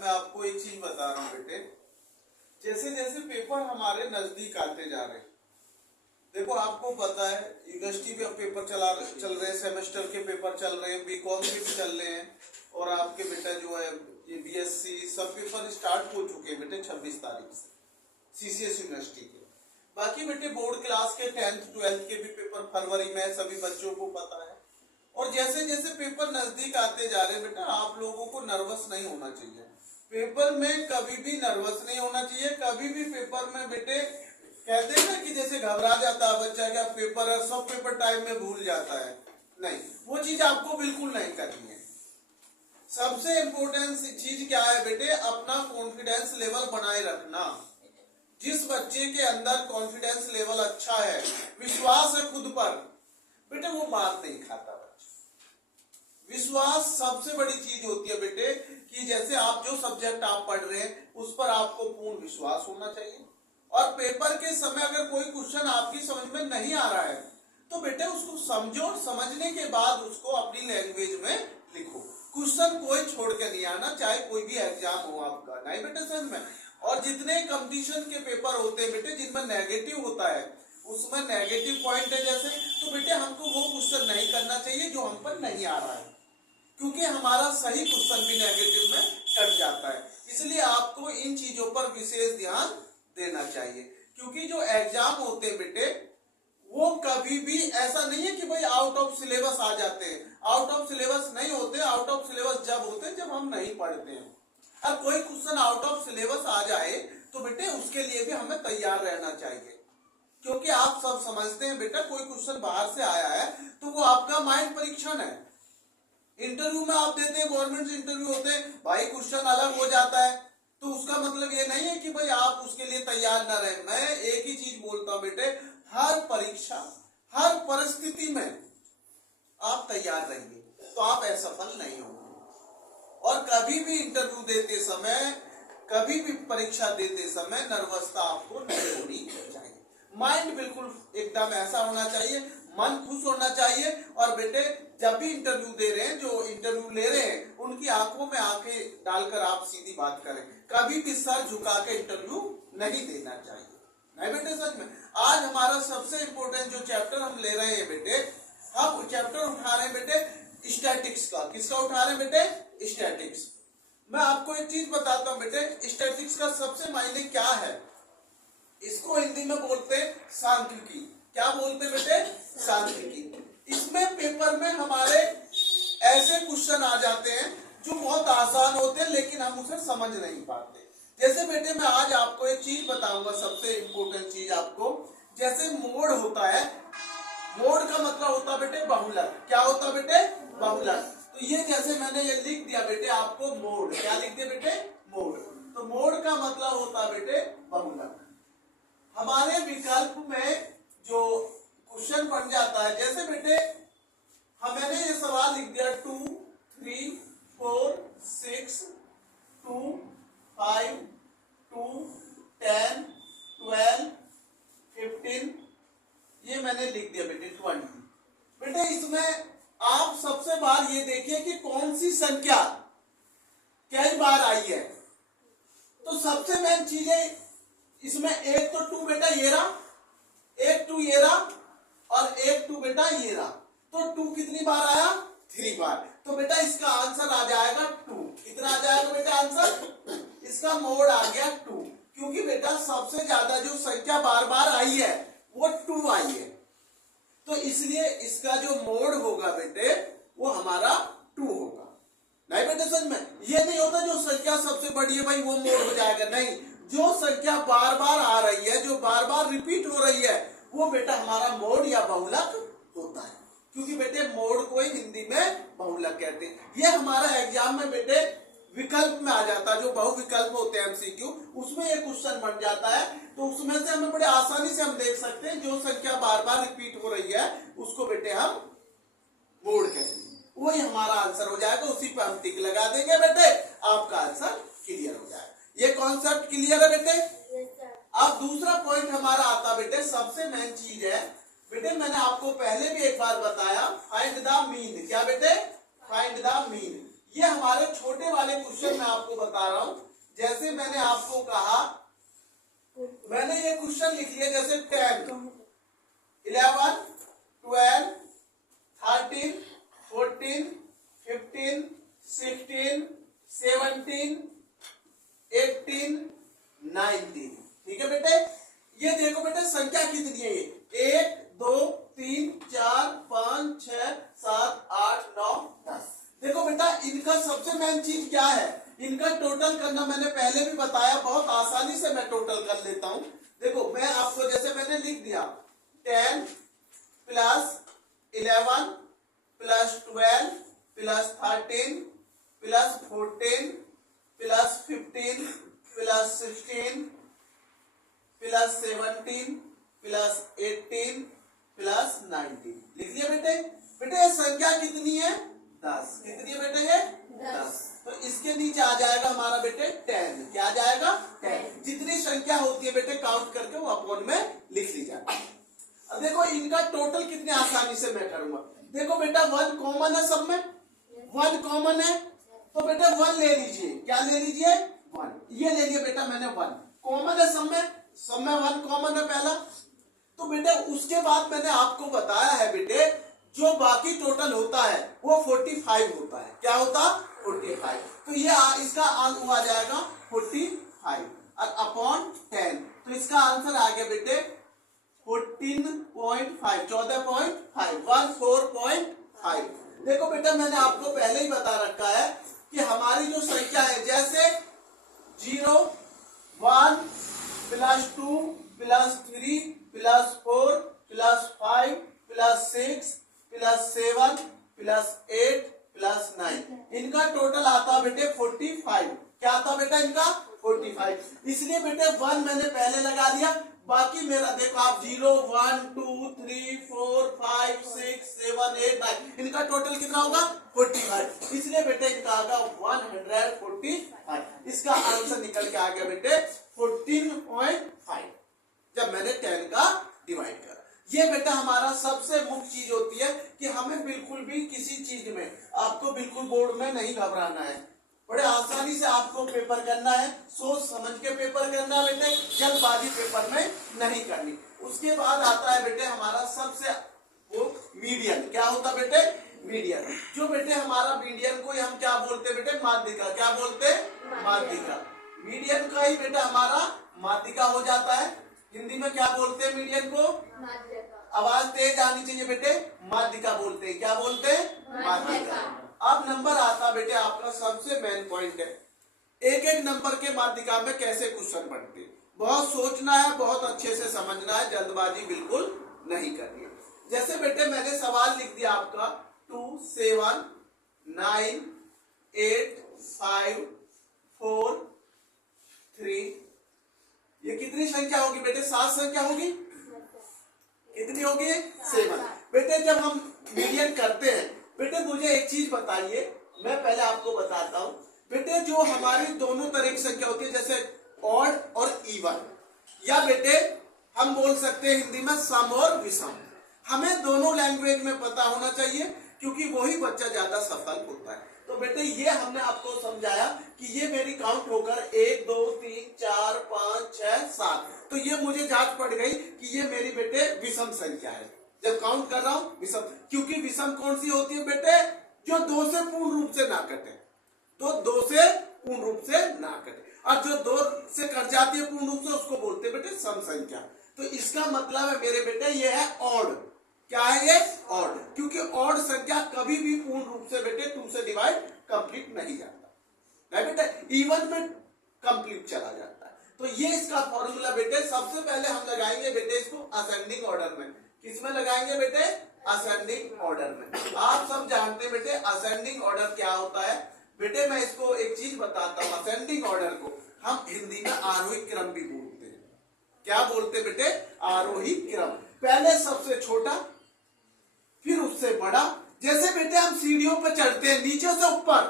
मैं आपको एक चीज बता रहा हूँ बेटे। जैसे जैसे पेपर हमारे नजदीक आते जा रहे हैं, देखो आपको पता है यूनिवर्सिटी में पेपर चल रहे हैं, सेमेस्टर के पेपर चल रहे हैं, बीकॉम के भी चल रहे हैं, और आपके बेटा जो है ये बीएससी सब पेपर स्टार्ट हो चुके हैं बेटे 26 तारीख से सीसीएस यूनिवर्सिटी के। बाकी बेटे बोर्ड क्लास के 10th 12th के भी पेपर फरवरी में, सभी बच्चों को पता है। और जैसे जैसे पेपर नजदीक आते जा रहे हैं बेटा, आप लोगों को नर्वस नहीं होना चाहिए। पेपर में कभी भी नर्वस नहीं होना चाहिए। कभी भी पेपर में बेटे कहते हैं ना कि जैसे घबरा जाता है बच्चा, क्या पेपर है, सब पेपर टाइम में भूल जाता है, नहीं, वो चीज आपको बिल्कुल नहीं करनी है। सबसे इम्पोर्टेंट चीज क्या है बेटे, अपना कॉन्फिडेंस लेवल बनाए रखना। जिस बच्चे के अंदर कॉन्फिडेंस लेवल अच्छा है, विश्वास है खुद पर, बेटे वो मार नहीं खाता। विश्वास सबसे बड़ी चीज होती है बेटे, कि जैसे आप जो सब्जेक्ट आप पढ़ रहे हैं उस पर आपको पूर्ण विश्वास होना चाहिए। और पेपर के समय अगर कोई क्वेश्चन आपकी समझ में नहीं आ रहा है तो बेटे उसको समझो, समझने के बाद उसको अपनी लैंग्वेज में लिखो। क्वेश्चन कोई छोड़ के नहीं आना, चाहे कोई भी एग्जाम हो आपका, नहीं बेटे समझ में। और जितने कंपटीशन के पेपर होते हैं बेटे जिनमें नेगेटिव होता है, उसमें नेगेटिव पॉइंट है जैसे, तो बेटे हमको वो क्वेश्चन नहीं करना चाहिए जो हम पर नहीं आ रहा है, क्योंकि हमारा सही क्वेश्चन भी नेगेटिव में कट जाता है। इसलिए आपको इन चीजों पर विशेष ध्यान देना चाहिए, क्योंकि जो एग्जाम होते हैं बेटे वो कभी भी ऐसा नहीं है कि भाई आउट ऑफ सिलेबस आ जाते हैं। आउट ऑफ सिलेबस नहीं होते। आउट ऑफ सिलेबस जब होते हैं जब हम नहीं पढ़ते हैं। अब कोई क्वेश्चन आउट ऑफ सिलेबस आ जाए तो बेटे उसके लिए भी हमें तैयार रहना चाहिए, क्योंकि आप सब समझते हैं बेटा कोई क्वेश्चन बाहर से आया है तो वो आपका माइंड परीक्षण है। इंटरव्यू में आप देते हैं, गवर्नमेंट इंटरव्यू होते हैं, भाई क्वेश्चन अलग हो जाता है, तो उसका मतलब ये नहीं है कि भाई आप उसके लिए तैयार ना रहे। मैं एक ही चीज बोलता हूं बेटे, हर परीक्षा हर परिस्थिति में आप तैयार रहिए तो आप असफल नहीं होंगे। और कभी भी इंटरव्यू देते समय, कभी भी परीक्षा देते समय नर्वसता आपको नहीं होनी चाहिए। माइंड बिल्कुल एकदम ऐसा होना चाहिए, मन खुश होना चाहिए। और बेटे जब भी इंटरव्यू दे रहे हैं, जो इंटरव्यू ले रहे हैं, उनकी आंखों में आंखें डालकर आप सीधी बात करें। कभी भी सर झुका के इंटरव्यू नहीं देना चाहिए, नहीं बेटे सच में। आज हमारा सबसे इंपॉर्टेंट जो चैप्टर हम ले रहे हैं बेटे, हम चैप्टर उठा रहे हैं बेटे स्टैटिक्स का। किसका उठा रहे हैं बेटे? स्टैटिक्स। मैं आपको एक चीज बताता हूं बेटे, स्टैटिक्स का सबसे मायने क्या है। इसको हिंदी में बोलते हैं सांख्यिकी। क्या बोलते हैं बेटे? सांख्यिकी। इसमें पेपर में हमारे ऐसे क्वेश्चन आ जाते हैं जो बहुत आसान होते हैं, लेकिन हम उसे समझ नहीं पाते। जैसे बेटे मैं आज आपको एक चीज बताऊंगा, सबसे इंपॉर्टेंट चीज आपको। जैसे मोड होता है, मोड का मतलब होता है बेटे बहुलक। क्या होता है बेटे? बहुलक। तो ये जैसे मैंने ये लिख दिया बेटे आपको मोड। क्या लिख दिया बेटे? मोड। तो मोड का मतलब होता है बेटे बहुलक। हमारे विकल्प में जो क्वेश्चन बन जाता है, जैसे बेटे मैंने ये सवाल लिख दिया 2 3 4 6 2 5 2 10 12 15, ये मैंने लिख दिया बेटे 20। बेटे इसमें आप सबसे बार ये देखिए कि कौन सी संख्या कई बार आई है। तो सबसे मेन चीजें इसमें एक तो 2 बेटा ये रहा, एक 2 ये रहा, और एक 2 बेटा ये रहा। तो 2 कितनी बार आया? 3 बार। तो बेटा इसका आंसर आ जाएगा 2। कितना आ जाएगा बेटा आंसर? इसका मोड आ गया 2, क्योंकि बेटा सबसे ज्यादा जो संख्या बार बार आई है वो 2 आई है। तो इसलिए इसका जो मोड होगा बेटे वो हमारा 2 होगा। नहीं बेटे समझ में? ये नहीं होता जो संख्या सबसे बड़ी है भाई वो मोड हो जाएगा, नहीं। जो संख्या बार बार आ रही है, जो बार बार रिपीट हो रही है, वो बेटा हमारा मोड या बहुलक होता है। क्योंकि बेटे मोड को हिंदी में बहुलक कहते हैं। ये हमारा एग्जाम में बेटे विकल्प में आ जाता है, जो बहुविकल्प होते हैं एमसीक्यू, उसमें ये क्वेश्चन बन जाता है। तो उसमें से हमें बड़े आसानी से हम देख सकते हैं जो संख्या बार बार रिपीट हो रही है उसको बेटे हम मोड कहेंगे, वही हमारा आंसर हो जाएगा। उसी पर हम टिक लगा देंगे बेटे, आपका आंसर क्लियर हो जाएगा। ये कॉन्सेप्ट क्लियर है बेटे? अब दूसरा पॉइंट हमारा आता बेटे, सबसे मेन चीज है बेटे, मैंने आपको पहले भी एक बार बताया, फाइंड द मीन। क्या बेटे? Find the mean. ये हमारे छोटे वाले क्वेश्चन मैं आपको बता रहा हूं। जैसे मैंने आपको कहा, मैंने ये क्वेश्चन लिख लिया जैसे 10, 11, 12, 13, 14, 15, 16, 17, 18, 19। ठीक है बेटे, ये देखो बेटे संख्या कितनी है, ये 1 2 3 4 5 6 7 8 9 10। देखो बेटा इनका सबसे मेन चीज क्या है, इनका टोटल करना मैंने पहले भी बताया, बहुत आसानी से मैं टोटल कर लेता हूं। देखो मैं आपको जैसे मैंने लिख दिया 10 plus 11 plus 12 plus 13 plus 14 plus 15 plus 16 plus 17 plus 18 plus 19। लिख दिया बेटे। बेटे ये संख्या कितनी है, 10। कितनी है बेटे, ये 10। तो इसके नीचे आ जाएगा हमारा बेटे 10। क्या आ जाएगा, 10। जितनी संख्या होती है बेटे काउंट करके वो अपॉन में लिख ली जाए। अब देखो इनका टोटल कितने आसानी से मैं करूंगा। देखो बेटा 1 कॉमन है, सब में 1 कॉमन है, तो बेटा 1 ले लीजिए। क्या ले लीजिए, 1। ये ले लिया बेटा मैंने 1 कॉमन है, सब में 1 कॉमन है पहला। तो बेटे उसके बाद मैंने आपको बताया है बेटे जो बाकी टोटल होता है वो 45 होता है। क्या होता, 45। तो ये इसका आ जाएगा 45 और अपॉन 10। तो इसका आंसर आ गया बेटे 14.5, 14.5, 14.5। देखो बेटा मैंने आपको पहले ही बता रखा है कि हमारी जो संख्या है, जैसे 0 1 plus 2 plus 3 plus 4 plus 5 plus 6 plus 7 plus 8 plus 9, इनका टोटल आता है बेटे 45। क्या आता बेटा इनका, 45। इसलिए बेटे 1 मैंने पहले लगा दिया, बाकी मेरा देखो आप 0 1 2 3 4 5 6 7 8 9, इनका टोटल कितना होगा, 45। इसलिए बेटे इनका आ गया 145। इसका आंसर निकल के आ गया बेटे 14.5 जब मैंने 10 का डिवाइड करा। ये बेटा हमारा सबसे मुख्य चीज होती है कि हमें बिल्कुल भी किसी चीज में आपको बिल्कुल बोर्ड में नहीं घबराना है। बड़े आसानी से आपको पेपर करना है, सोच समझ के पेपर करना है बेटे, जल्दबाजी पेपर में नहीं करनी। उसके बाद आता है बेटे हमारा सबसे वो मीडियन। क्या होता बेटे, मीडियन। जो बेटे हमारा मीडियन को हम क्या बोलते बेटे, माध्यिका। क्या बोलते, माध्यिका। मीडियन का ही बेटा हमारा माध्यिका हो जाता है। हिंदी में क्या बोलते हैं मीडियन को, आवाज तेज आनी चाहिए बेटे, माध्यिका बोलते हैं। क्या बोलते हैं, माध्यिका। अब नंबर आता बेटे आपका सबसे मेन पॉइंट है, एक एक नंबर के माध्यिका में कैसे क्वेश्चन बनते हैं। बहुत सोचना है, बहुत अच्छे से समझना है, जल्दबाजी बिल्कुल नहीं करनी है। जैसे बेटे मैंने सवाल लिख दिया आपका 2 7 9 8 5 4 3, ये कितनी संख्या होगी बेटे, 7 संख्या होगी। कितनी होगी, 7। बेटे जब हम मीडियन करते हैं बेटे मुझे एक चीज बताइए, मैं पहले आपको बताता हूं बेटे, जो हमारी दोनों तरह की संख्या होती है जैसे ऑड और इवन, या बेटे हम बोल सकते हैं हिंदी में सम और विषम, हमें दोनों लैंग्वेज में पता होना चाहिए क्योंकि वही बच्चा ज्यादा सफल होता है। तो बेटे ये हमने आपको समझाया कि ये मेरी काउंट होकर 1 2 3 4 5 6 7, तो ये मुझे जांच पड़ गई कि ये मेरी बेटे विषम संख्या है। जब काउंट कर रहा हूं विषम, क्योंकि विषम कौन सी होती है बेटे, जो 2 से पूर्ण रूप से ना कटे। तो 2 से पूर्ण रूप से ना कटे, और जो 2 से कट जाती है पूर्ण रूप से उसको बोलते हैं बेटे सम संख्या। तो इसका मतलब है मेरे बेटे ये है ऑड। क्या है ये, ऑड। क्योंकि ऑड संख्या कभी भी पूर्ण रूप से बेटे 2 से डिवाइड कंप्लीट नहीं जाता है बेटे, इवन में कंप्लीट चला जाता है। तो ये इसका फॉर्मूला बेटे, सबसे पहले हम लगाएंगे बेटे इसको असेंडिंग ऑर्डर में। किसमें लगाएंगे बेटे, असेंडिंग ऑर्डर में। आप सब जानते हैं बेटे असेंडिंग ऑर्डर क्या होता है। बेटे मैं इसको एक चीज बताता हूँ, असेंडिंग ऑर्डर को हम हिंदी में आरोही क्रम भी बोलते हैं। क्या बोलते हैं बेटे, आरोही क्रम। पहले सबसे छोटा फिर उससे बड़ा। जैसे बेटे हम सीढ़ियों पर चढ़ते हैं नीचे से ऊपर,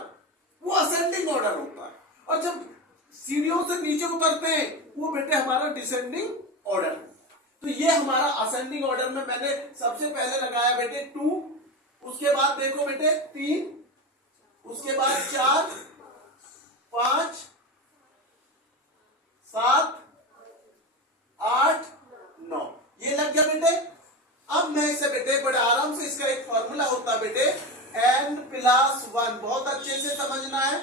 वो असेंडिंग ऑर्डर होता है, और जब सीढ़ियों से नीचे उतरते हैं वो बेटे हमारा डिसेंडिंग ऑर्डर। तो ये हमारा असेंडिंग ऑर्डर में मैंने सबसे पहले लगाया बेटे 2, उसके बाद देखो बेटे 3, उसके बाद 4 5 7 8 9, ये लग गया बेटे। अब मैं इसे बेटे बड़े आराम से, इसका एक फॉर्मूला होता है बेटे n+1, बहुत अच्छे से समझना है,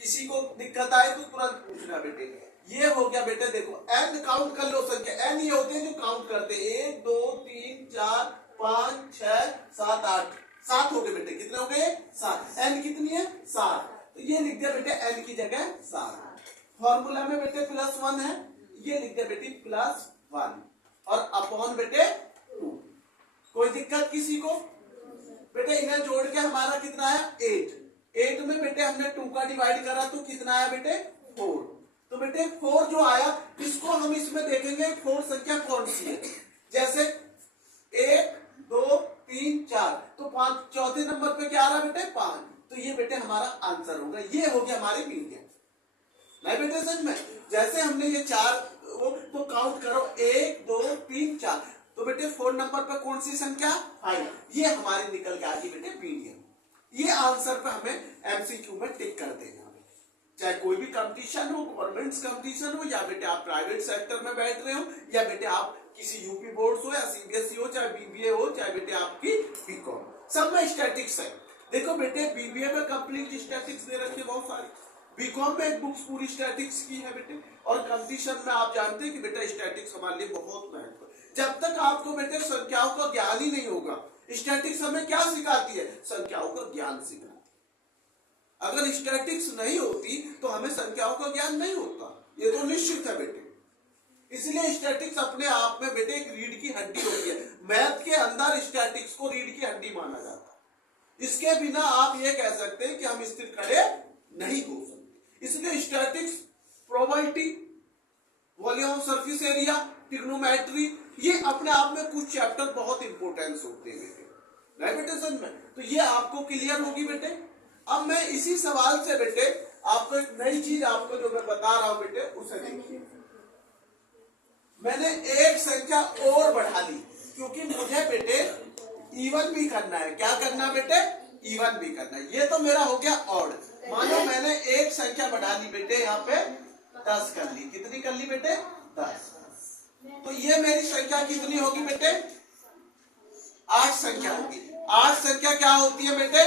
किसी को दिक्कत आए तो तुरंत पूछना बेटे। ये हो गया बेटे, देखो n काउंट कर लो संख्या, n ये होते हैं जो काउंट करते हैं, 1 2 3 4 5 6 7 8, 7 हो गए बेटे, कितने हो गए 7, n कितनी है 7, तो ये लिख दिया बेटे n की जगह 7। फॉर्मूला में बेटे +1 है, ये लिख दिया बेटे +1 और अपॉन बेटे 2। कोई दिक्कत किसी को बेटे? इन्हें जोड़ के हमारा कितना है 8, 8 में बेटे हमने 2 का डिवाइड करा तो कितना आया बेटे 4, तो बेटे 4 जो आया इसको हम इसमें देखेंगे 4 संख्या कौन सी है, जैसे 1 2 3 4, तो 5 चौथे नंबर पे क्या आ रहा बेटे 5, तो ये बेटे हमारा आंसर होगा, ये हो गया हमारी मीडियन। नहीं बेटे सच में, जैसे हमने ये 4 तो काउंट करो 1 2 3 4, तो बेटे 4 नंबर पर कौन सी संख्या 5, ये हमारी निकल के आ गई बेटे मीडियन। ये आंसर पे हमें एमसीक्यू में टिक कर देना, चाहे कोई भी कंपटीशन हो, गवर्नमेंट कंपटीशन हो, या बेटे आप प्राइवेट सेक्टर में बैठ रहे हो, या बेटे आप किसी यूपी बोर्ड हो या सीबीएसई हो, चाहे बीबीए हो, चाहे बेटे आपकी बीकॉम, सब में स्टैटिक्स है। देखो बेटे बीबीए में कंप्लीट स्टैटिक्स दे रखी है बहुत सारी, बीकॉम में एक बुक्स पूरी स्टैटिक्स की है बेटे, और कंपटीशन में आप जानते हैं कि बेटा स्टैटिक्स हमारे लिए बहुत महत्व है। जब तक आपको बेटे संख्याओं का ज्ञान ही नहीं होगा, स्टैटिक्स हमें क्या सिखाती है, संख्याओं का ज्ञान सिखाती है। अगर स्टैटिक्स नहीं होती तो हमें संख्याओं का ज्ञान नहीं होता, ये तो निश्चित है बेटे। इसलिए स्टैटिक्स अपने आप में बेटे एक रीढ़ की हड्डी होती है, मैथ के अंदर स्टैटिक्स को रीढ़ की हड्डी माना जाता है। इसके बिना आप ये कह सकते हैं कि हम स्थिर खड़े नहीं हो सकते। इसलिए statics, probability, volume of surface area, trigonometry, ये अपने आप में कुछ चैप्टर बहुत इंपॉर्टेंस होते हैं बेटे, नहीं बेटे समझ में, तो ये आपको क्लियर होगी बेटे। अब मैं इसी सवाल से बेटे आपको एक नई चीज आपको जो मैं बता रहा हूं बेटे उसे देखिए। मैंने एक संख्या और बढ़ा ली, क्योंकि मुझे बेटे इवन भी करना है। क्या करना बेटे? इवन भी करना है। ये तो मेरा हो गया ऑड। मानो मैंने एक संख्या बढ़ा ली बेटे, यहाँ पे 10 कर ली। कितनी कर ली बेटे? 10। तो ये मेरी संख्या कितनी होगी बेटे? 8 संख्या होगी। 8 संख्या क्या होती है बेटे?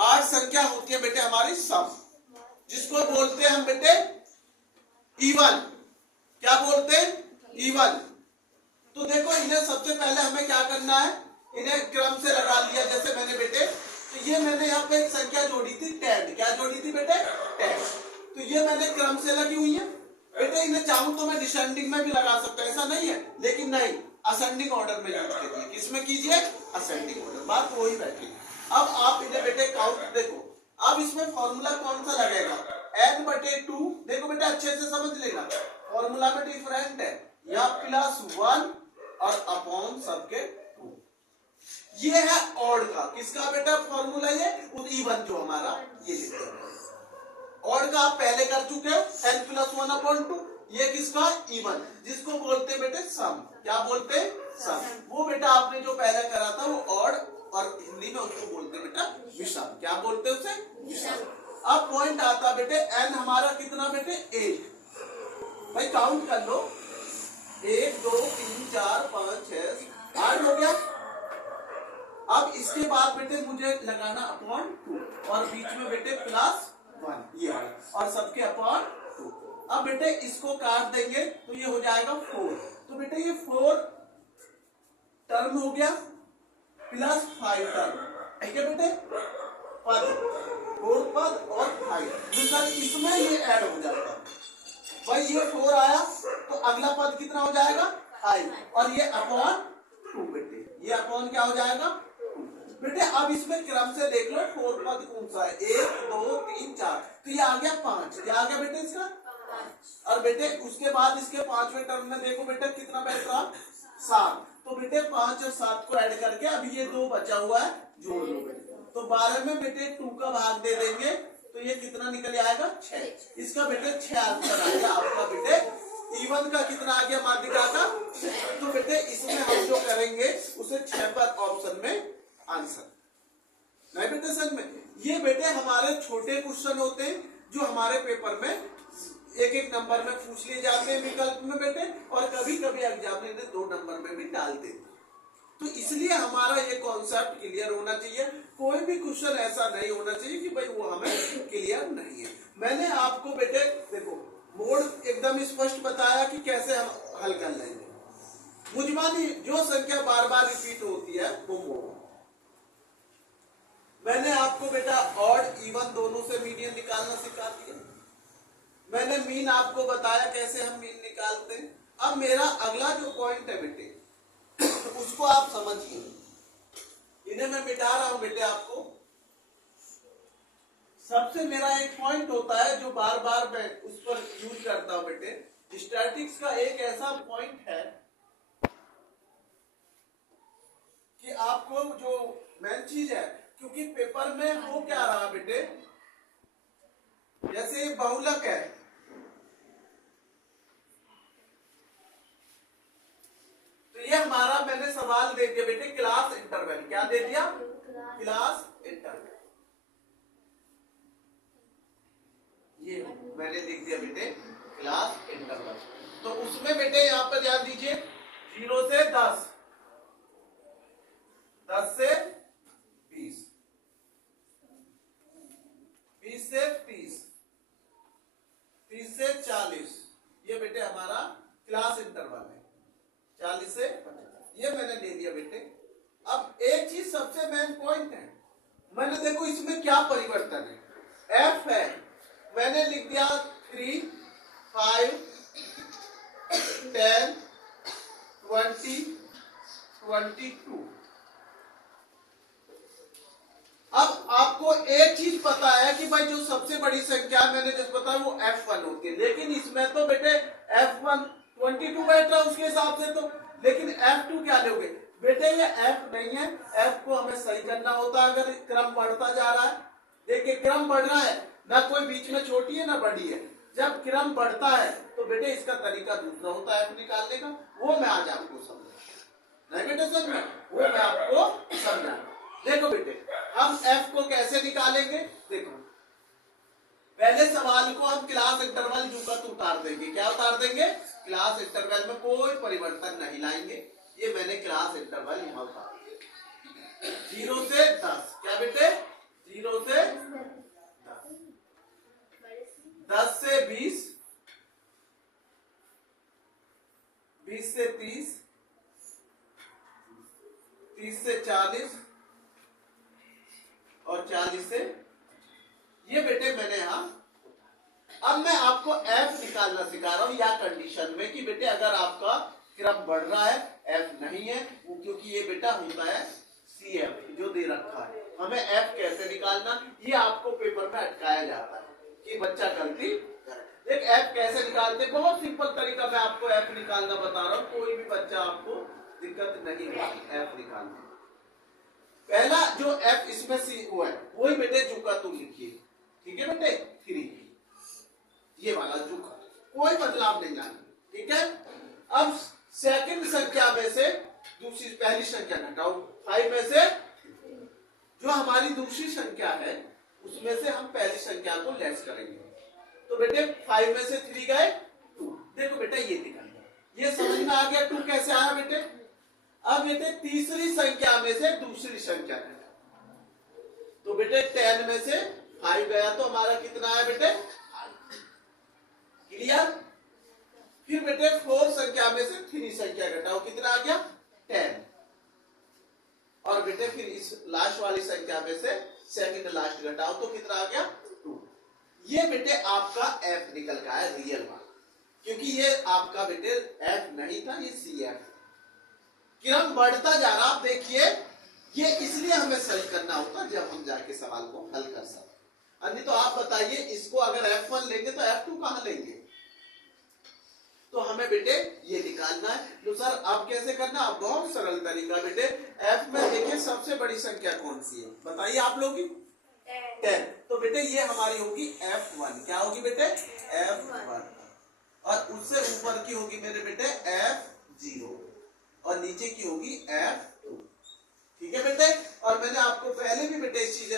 8 संख्या होती है बेटे हमारी सम, जिसको बोलते हैं हम बेटे इवन। क्या बोलते हैं? इवन। तो देखो इन्हें सबसे पहले हमें क्या करना है, इन्हें क्रम से लगा लिया। जैसे मैंने बेटे, तो ये मैंने यहाँ पे एक संख्या जोड़ी थी 10। क्या जोड़ी थी बेटे? 10। तो ये मैंने क्रम से लगी हुई है बेटे। इन्हें चाहूं तो मैं डिसेंडिंग में भी लगा सकता हूं, ऐसा नहीं है, लेकिन नहीं, असेंडिंग ऑर्डर में यूज कीजिए। किसमें कीजिए? Ascending order. बात वही बैठी। अब आप इन्हें बेटे काउंट देखो। अब इसमें फॉर्मूला कौन सा लगेगा? n/2। देखो बेटा अच्छे से समझ लेना, फॉर्मूला में डिफरेंट है, या +1 और अपॉन सबके 2। ये है ऑड का। किसका बेटा फॉर्मूला? ये इवन जो हमारा ये लिखते हैं। ऑड का आप पहले कर चुके हो, n+1/2। ये किसका? इवन, जिसको बोलते हैं बेटे सम। क्या बोलते हैं? सम। वो बेटा आपने जो पहले करा था वो ऑड, और हिंदी में उसको बोलते बेटा विषम। क्या बोलते हैं उसे? विषम। अब पॉइंट आता बेटे n हमारा कितना बेटे? 8। भाई काउंट कर लो, 1 2 3 4 5 6 8 हो गया। अब इसके बाद बेटे मुझे लगाना अपॉन 2, और बीच में बेटे +1 ये और सबके अपॉन 2। अब बेटे इसको काट देंगे तो ये हो जाएगा 4। तो बेटे ये 4 टर्म हो गया +5 टर्म। ठीक है बेटे, पद 4 पद और 5 इसमें ये ऐड हो जाता है। भाई ये 4 आया तो अगला पद कितना हो जाएगा? 5, और ये अपॉन 2 बेटे। ये अपॉन क्या हो जाएगा? 2 बेटे। अब इसमें क्रम से देख लो 4 पद कौन सा है? 1 2 3 4, तो ये आ गया 5। क्या आ गया बेटे इसका? और बेटे उसके बाद इसके 5वें टर्म में देखो बेटे कितना बैठ रहा? 7। तो बेटे 5 और 7 को ऐड करके अब ये 2 बचा हुआ है, जोड़ लो बेटे। तो 12 में बेटे 2 का भाग दे देंगे तो ये कितना निकल आएगा? 6। इसका बेटे 6 आंसर आ गया आपका बेटे। इवन का कितना आ गया माध्यिका का? तो बेटे इसमें हम जो करेंगे उसे 6 पर ऑप्शन में आंसर। नहीं बेटे समझ में? ये बेटे हमारे छोटे क्वेश्चन होते हैं जो हमारे पेपर में एक एक नंबर में पूछ लिए जाते हैं विकल्प में बेटे, और कभी कभी एग्जामिनर 2 नंबर में भी डाल देते हैं। तो इसलिए हमारा ये कॉन्सेप्ट क्लियर होना चाहिए, कोई भी क्वेश्चन ऐसा नहीं होना चाहिए कि भाई वो हमें क्लियर नहीं है। मैंने आपको बेटे देखो मोड एकदम स्पष्ट बताया कि कैसे हम हल कर लेंगे। मुजमानी जो संख्या बार बार रिपीट होती है वो मोड। मैंने आपको बेटा ऑड इवन दोनों से मीडियन निकालना सिखा दिया। मैंने मीन आपको बताया कैसे हम मीन निकालते हैं। अब मेरा अगला जो पॉइंट है बेटे उसको आप समझिए, इन्हें मैं बिठा रहा हूं बेटे आपको। सबसे मेरा एक पॉइंट होता है जो बार बार मैं उस पर यूज करता हूं बेटे। स्टैटिक्स का एक ऐसा पॉइंट है कि आपको जो मेन चीज है, क्योंकि पेपर में हो क्या रहा बेटे, जैसे बहुलक है, तो ये हमारा मैंने सवाल दे दिया बेटे क्लास इंटरवल। क्या दे दिया? Class interval. ये मैंने लिख दिया बेटे क्लास इंटरवल। तो उसमें बेटे यहां पर ध्यान दीजिए 0 से 10, 10 से 20, 20 से 30, 30 से 40, ये बेटे हमारा क्लास इंटरवल है। 40 से 50 ये मैंने ले लिया बेटे। अब एक चीज सबसे मेन पॉइंट है, मैंने देखो इसमें क्या परिवर्तन है। एफ है, मैंने लिख दिया 3, 5, 10, 20, 22। अब आपको एक चीज पता है कि भाई जो सबसे बड़ी संख्या मैंने जैसे बताया वो F1 होती है, लेकिन इसमें तो बेटे F1 22 बैठ रहा है उसके हिसाब से, तो लेकिन F2 क्या लोगे बेटे? ये F नहीं है, F को हमें सही करना होता है अगर क्रम बढ़ता जा रहा है। देखिए क्रम बढ़ रहा है, ना कोई बीच में छोटी है ना बड़ी है। जब क्रम बढ़ता है तो बेटे इसका तरीका दूसरा होता है F निकालने का, वो मैं आज आपको समझा नहीं बेटे, समझ में वो मैं आपको समझा। देखो बेटे हम F को कैसे निकालेंगे, देखो पहले सवाल को हम क्लास इंटरवल जू का उतार देंगे। क्या उतार देंगे? क्लास इंटरवल में कोई परिवर्तन नहीं लाएंगे। ये मैंने क्लास इंटरवल यहां उतार दिया 0 से 10। क्या बेटे? 0 से 10, 10 से 20, 20 से 30, 30 से 40 और 40 से, ये बेटे मैंने यहां। अब मैं आपको F निकालना सिखा रहा हूं या कंडीशन में कि बेटे अगर आपका क्रम बढ़ रहा है F नहीं है, वो क्योंकि ये बेटा होता है CF जो दे रखा है। हमें F कैसे निकालना, ये आपको पेपर में अटकाया जाता है कि बच्चा गलती करे। देख F कैसे निकालते, बहुत सिंपल तरीका मैं आपको F निकालना बता रहा हूं, कोई भी बच्चा आपको दिक्कत नहीं होगी F निकालने। पहला जो F इसमें सी वो है वही बेटे जुका तुम लिखिए, ठीक है बेटे 3, ये वाला जुका, कोई बदलाव नहीं लाना, ठीक है। अब सेकंड संख्या में से दूसरी पहली संख्या घटाओ, 5 में से जो हमारी दूसरी संख्या है उसमें से हम पहली संख्या को लेस करेंगे। तो बेटे 5 में से 3 गए 2। देखो बेटा ये निकल गया, ये समझ में आ गया 2 कैसे आया बेटे। अब बेटे तीसरी संख्या में से दूसरी संख्या है, तो बेटे 10 में से 5 गया तो हमारा कितना आया बेटे? क्लियर। फिर बेटे 4 संख्या में से 3 संख्या घटाओ, कितना आ गया? 10। और बेटे फिर इस लास्ट वाली संख्या में से सेकंड लास्ट घटाओ तो कितना आ गया? 2। ये बेटे आपका F निकल का है रियल वाला, क्योंकि ये आपका बेटे F नहीं था, ये CF। क्रम बढ़ता जा रहा, आप देखिए ये इसलिए हमें सही करना होता जब हम जाके सवाल को हल कर सकते। अन्य तो आप बताइए इसको अगर F1 लेंगे तो F2 कहां लेंगे? तो हमें बेटे ये निकालना है। तो सर आप कैसे करना? आप बहुत सरल तरीका बेटे, F में देखिए सबसे बड़ी संख्या कौन सी है बताइए आप लोग? 10। तो बेटे ये हमारी होगी F1। क्या होगी बेटे? F1। और उससे ऊपर की होगी मेरे बेटे F0 और नीचे की होगी F2, ठीक है बेटे। और मैंने आपको पहले भी बेटे इस चीज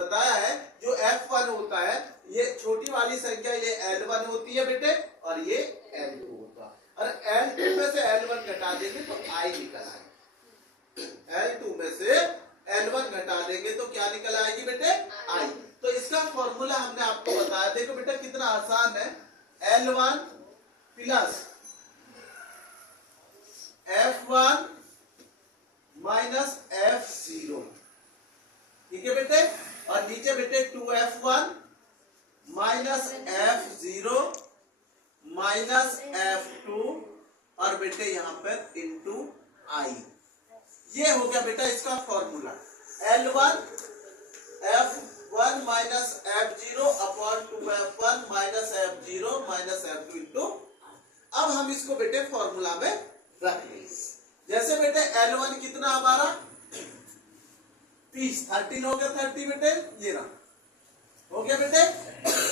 बताया है, जो F1 होता है ये छोटी वाली संख्या ये L1 होती है बेटे, और ये L2 होता है। और L2 में से L1 घटा देंगे तो I निकल आएगी। L2 में से L1 घटा देंगे तो क्या निकल आएगी बेटे? I। तो इसका फॉर्मूला हमने आपको बताया, देखो बेटा कितना आसान है। L1 plus F1 minus F0, ठीक है बेटे। और नीचे बेटे 2F1 minus F0 minus F2 और बेटे यहां पर इंटू I। ये हो गया बेटा इसका formula. L1 F1 minus F0 upon 2F1 minus F0 minus F2 into. अब हम इसको बेटे फॉर्मूला में रख लेंगे। जैसे बेटे L1 कितना हमारा 30, 13 हो गया 30 बेटे, ये रहा हो गया बेटे।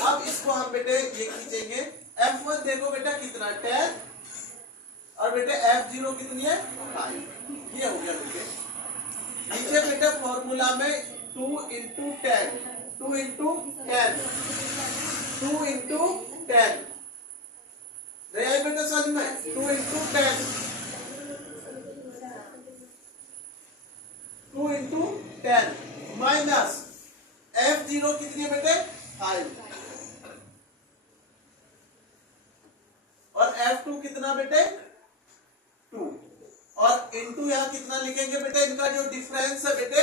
अब इसको हम बेटे ये खींचेंगे। F1 देखो बेटा कितना 10 और बेटे F0 कितनी है 5, ये हो गया बेटे। नीचे बेटे फॉर्मूला में 2 इंटू 10, 2 इंटू 10, 2 इंटू 10 नहीं आई बेटे समझ में? 2 इंटू 10, 2 इंटू 10 माइनस F0 कितनी है बेटे 5 और F2 कितना बेटे 2 और इंटू यहां कितना लिखेंगे बेटे? इनका जो डिफरेंस है बेटे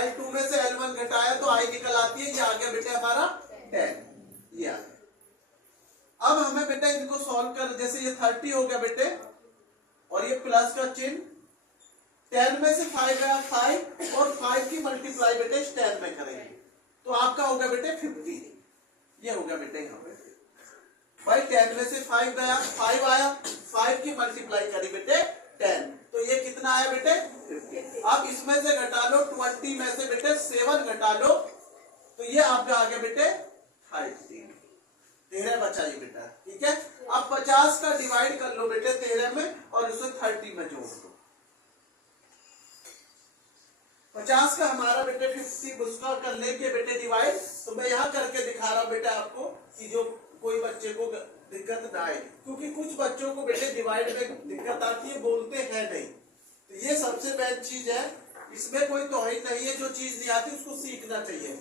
L2 में से L1 घटाया तो I निकल आती है। ये आ गया बेटे हमारा 10, ये आ गया। अब हमें बेटे इनको सॉल्व कर, जैसे ये 30 हो गया बेटे और ये प्लस का चिन्ह, 10 में से 5 गया 5 और 5 की मल्टीप्लाई बेटे 10 में करेंगे तो आपका होगा बेटे 50। ये हो गया बेटे यहाँ पे भाई 10 में से 5 गया 5 आया, 5 की मल्टीप्लाई करी बेटे 10 तो ये कितना आया बेटे 50। अब इसमें से घटा लो 20 में से बेटे 7 घटा लो तो ये आपका आ गया बेटे 30, 13 बचा ये बेटा, ठीक है। अब 50 का डिवाइड कर लो बेटे 13 में और उसे 30 में जोड़ दो। 50 का हमारा बेटे 50 उसका कर लेके बेटे डिवाइड, तो मैं यहाँ करके दिखा रहा हूँ बेटा आपको कि जो कोई बच्चे को दिक्कत ना आए, क्योंकि कुछ बच्चों को बेटे डिवाइड में दिक्कत आती है, बोलते हैं नहीं। तो ये सबसे बेस्ट चीज है, इसमें कोई तौहीन नहीं है। जो चीज नहीं आती उसको सीखना चाहिए।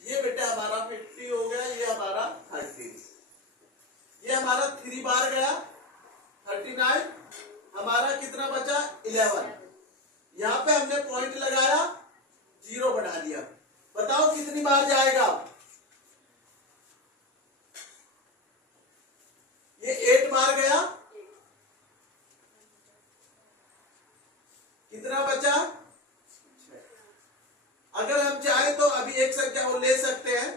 ये बेटे हमारा 50 हो गया, ये हमारा 30, ये हमारा 3 बार गया 39, हमारा कितना बचा 11। यहाँ पे हमने पॉइंट लगाया 0 बढ़ा दिया, बताओ कितनी बार जाएगा? ये 8 बार गया, कितना बचा? अगर हम चाहे तो अभी एक संख्या वो ले सकते हैं,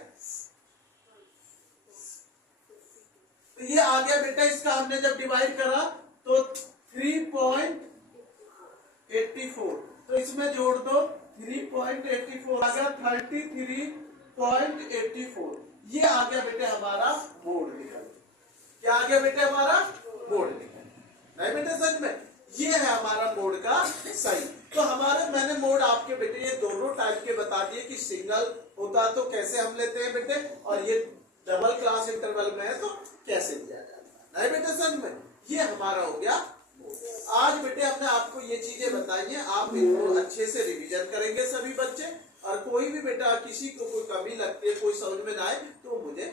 तो ये आ गया बेटा। इसका हमने जब डिवाइड करा तो 3.84, तो इसमें जोड़ दो 3.84 आ गया 33.84। ये आ गया बेटे हमारा मोड निकल। क्या आ गया बेटे हमारा मोड निकल, नहीं बेटे सच में? ये है हमारा मोड का सही। तो हमारे मैंने मोड आपके बेटे ये दोनों टाइप के बता दिए कि सिंगल होता तो कैसे हम लेते हैं बेटे, और ये डबल क्लास इंटरवल में है तो कैसे लिया जाता है, नहीं बेटे सच में? ये हमारा हो गया। आज बेटे हमने आपको ये चीजें बताई हैं, आप इनको अच्छे से रिवीजन करेंगे सभी बच्चे, और कोई भी बेटा किसी को कोई कमी लगती है, कोई समझ में ना आए तो मुझे